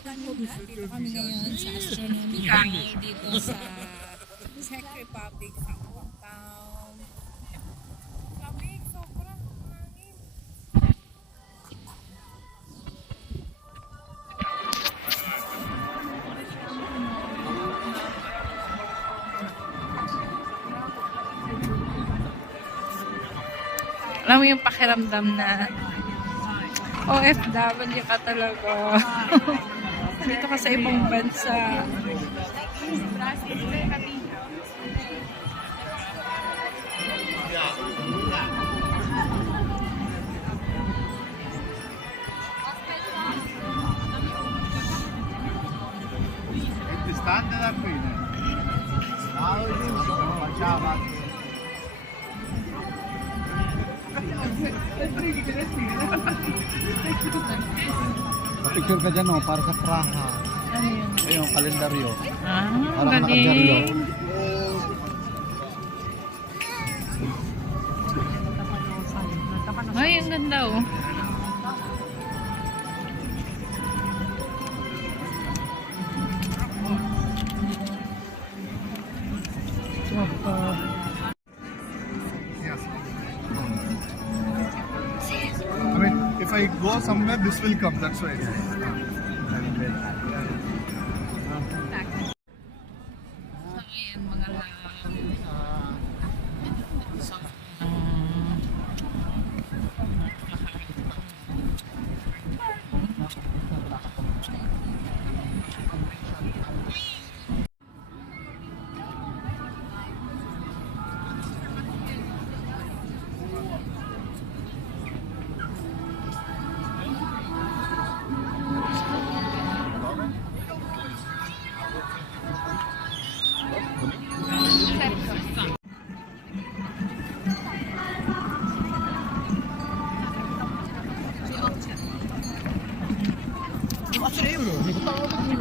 Dito kami ngayon sa Astronomical dito sa Czech Republic, sa Hong Kong. Lamig, sobrang hangin. Alam mo yung pakiramdam na OFW ka talaga. Dito ka sa ibang bansa. Standard up yun. Picture ka dyan, no? Para sa Praha. Ano yun? Ayun, kalendaryo. Ah, Para ka nakadyaryo. galing. Ay, ang ganda oh. Yes. I mean, if I go somewhere, this will come. That's why. Ayan, mga €4.